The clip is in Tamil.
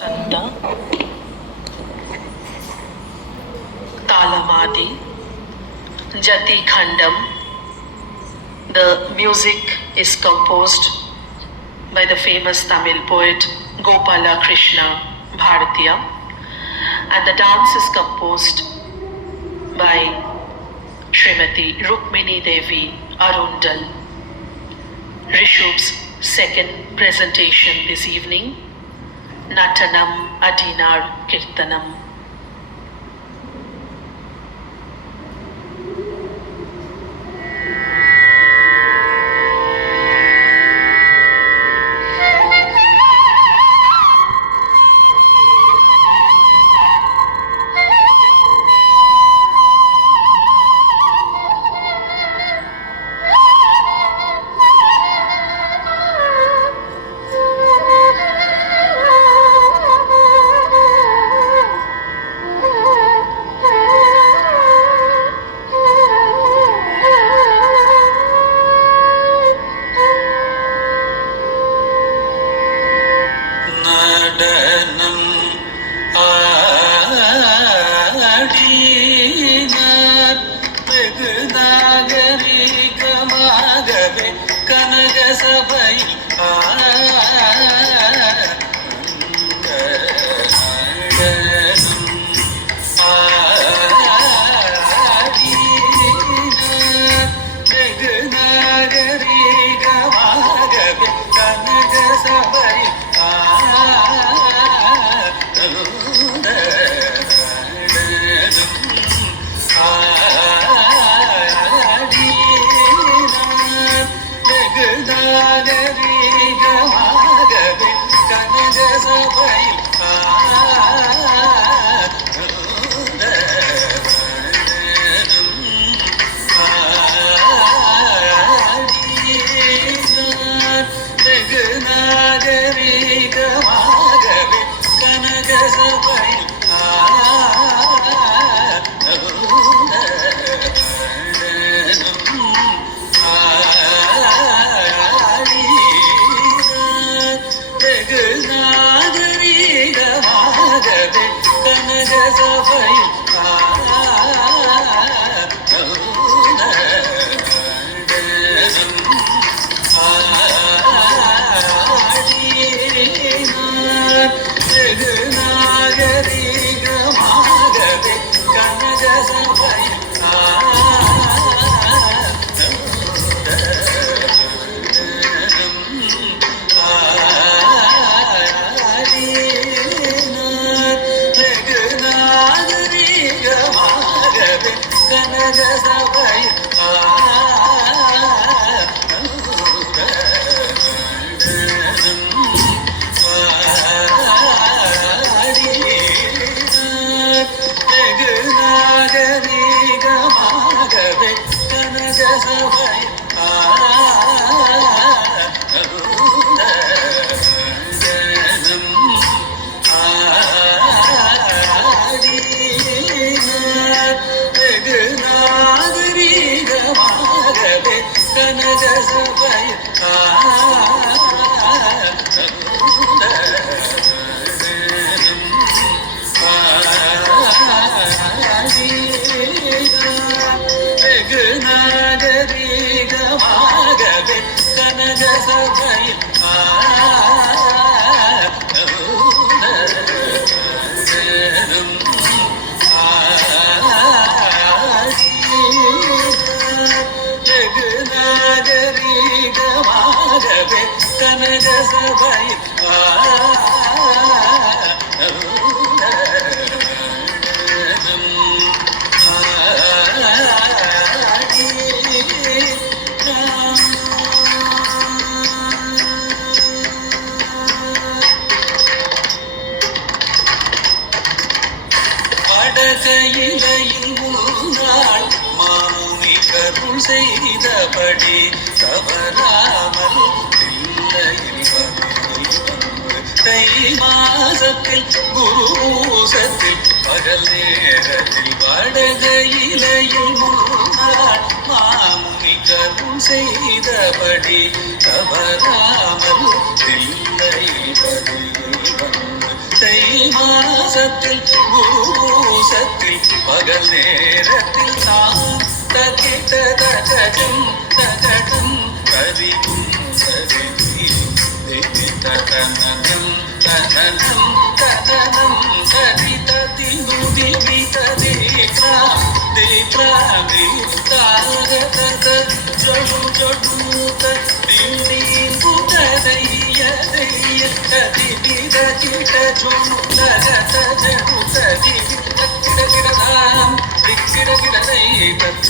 Santa, Talamadi, Jati Khandam. The music is composed by the famous Tamil poet Gopala Krishna Bharatiya, and the dance is composed by Srimati Rukmini Devi Arundal. Rishub's second presentation this evening, Natanam Adinar Kirtanam. செய்தபடி தவறாமல் தை மாசத்தில் குருசத்தில் பகல் நேரத்தில் வடகையிலையில் முன்னாள் மாமுனி கருள் செய்தபடி தவறாமல் இல்லை பதில் தை மாசத்தில் குருபூசத்தில் பகல் நேரத்தில் சாந்த கிட்ட தஜம் தஜம் கரியும் சரிதி தனனம் தனனம் தனனம் சரித தினுதி விததேக்ரா தேக்ரா தேக்ராக தத ஜடு ஜடுத திண்டி புததைய தைய ததிவித கிட ஜுனு தஜ தஜ ததி கிட கிடதாம் கிட கிடதை தஜ